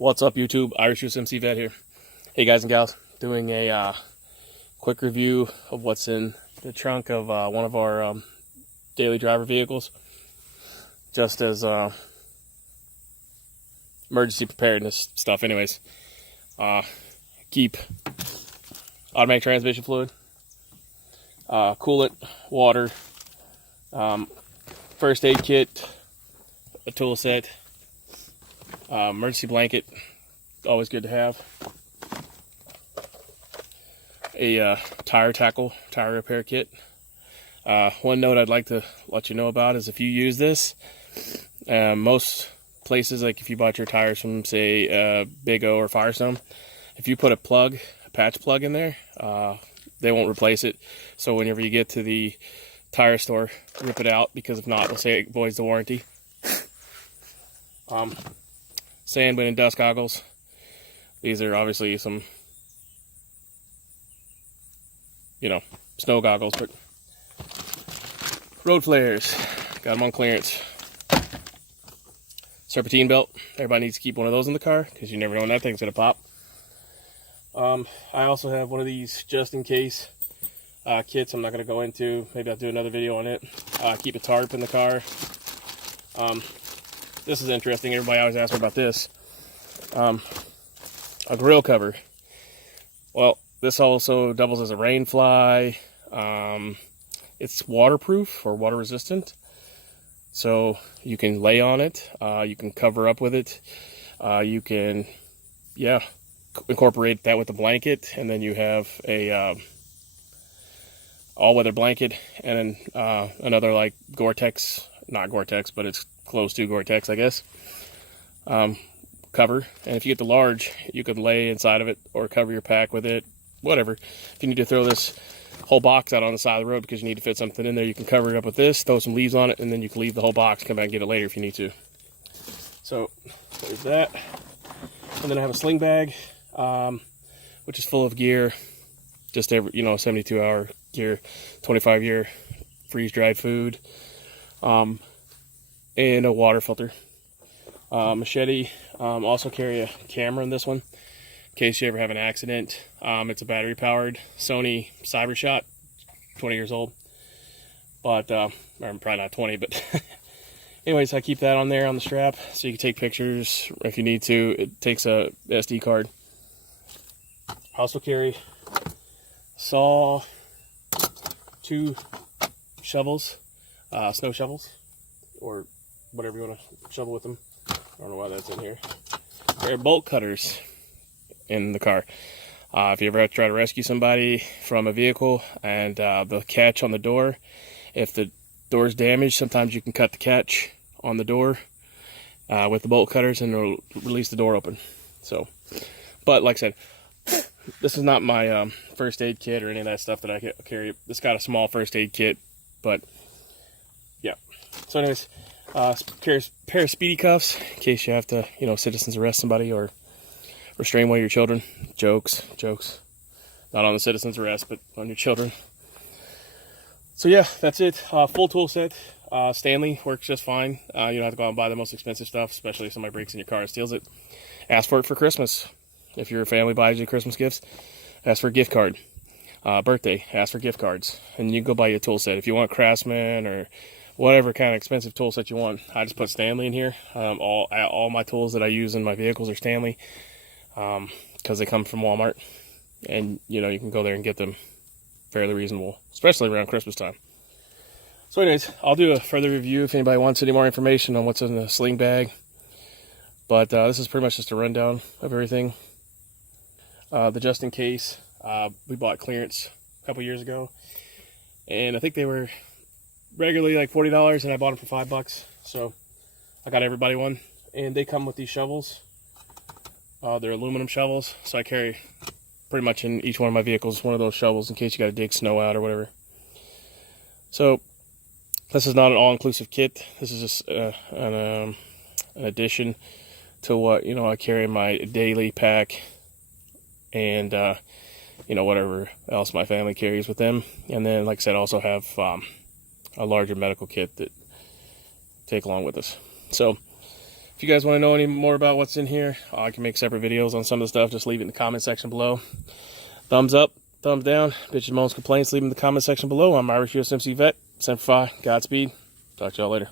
What's up, YouTube? Irish USMC Vet here. Hey guys and gals, doing a quick review of what's in the trunk of one of our daily driver vehicles, just as emergency preparedness stuff. Anyways, keep automatic transmission fluid, coolant, water, first aid kit, a tool set, emergency blanket, always good to have, a tire repair kit. One note I'd like to let you know about is if you use this, most places, like if you bought your tires from, say, Big O or Firestone, if you put a patch plug in there, they won't replace it. So whenever you get to the tire store, rip it out, because if not, they'll say it voids the warranty. Sand, wind, and dust goggles. These are obviously some, snow goggles, but road flares, got them on clearance. Serpentine belt, everybody needs to keep one of those in the car, because you never know when that thing's gonna pop. I also have one of these just in case kits. I'm not gonna go into, maybe I'll do another video on it. Keep a tarp in the car. This is interesting, everybody always asks me about this. A grill cover. Well, this also doubles as a rain fly. It's waterproof or water resistant, so you can lay on it, you can cover up with it, you can incorporate that with the blanket, and then you have a all-weather blanket, and then another like Gore-Tex, not Gore-Tex, but it's close to Gore-Tex, I guess, cover. And if you get the large, you could lay inside of it or cover your pack with it, whatever. If you need to throw this whole box out on the side of the road because you need to fit something in there, you can cover it up with this, throw some leaves on it, and then you can leave the whole box, come back and get it later if you need to. So there's that. And then I have a sling bag, which is full of gear, just every 72-hour gear, 25-year freeze-dried food, and a water filter. Machete. Also carry a camera in this one in case you ever have an accident. It's a battery powered Sony CyberShot, 20 years old, but or probably not 20, but anyways, I keep that on there on the strap so you can take pictures if you need to. It takes a SD card. I also carry saw, 2 shovels, snow shovels, or whatever you want to shovel with them. I don't know why that's in here. There are bolt cutters in the car. If you ever try to rescue somebody from a vehicle and the catch on the door, if the door is damaged, sometimes you can cut the catch on the door with the bolt cutters, and it'll release the door open. So, but like I said, this is not my first aid kit or any of that stuff that I carry. It's got a small first aid kit, but yeah. So anyways, carry a pair of speedy cuffs in case you have to, citizens arrest somebody or restrain one of your children. Jokes. Not on the citizens arrest, but on your children. So yeah, that's it. Full tool set. Stanley works just fine. You don't have to go out and buy the most expensive stuff, especially if somebody breaks in your car and steals it. Ask for it for Christmas. If your family buys you Christmas gifts, ask for a gift card. Birthday, ask for gift cards. And you can go buy you a tool set. If you want Craftsman or whatever kind of expensive tool set you want, I just put Stanley in here. All my tools that I use in my vehicles are Stanley, because they come from Walmart, and you can go there and get them fairly reasonable, especially around Christmas time. So anyways, I'll do a further review if anybody wants any more information on what's in the sling bag, but this is pretty much just a rundown of everything. The just in case, we bought clearance a couple years ago, and I think they were regularly like $40, and I bought them for $5, so I got everybody one. And they come with these shovels. They're aluminum shovels, so I carry pretty much in each one of my vehicles one of those shovels in case you got to dig snow out or whatever. So this is not an all-inclusive kit. This is just an addition to what I carry in my daily pack, and whatever else my family carries with them. And then, like I said, I also have a larger medical kit that take along with us. So If you guys want to know any more about what's in here, I can make separate videos on some of the stuff. Just leave it in the comment section below. Thumbs up, thumbs down, bitches, moans, complaints, leave them in the comment section below. I'm Irish USMC Vet. Semper Fi, Godspeed. Talk to y'all later.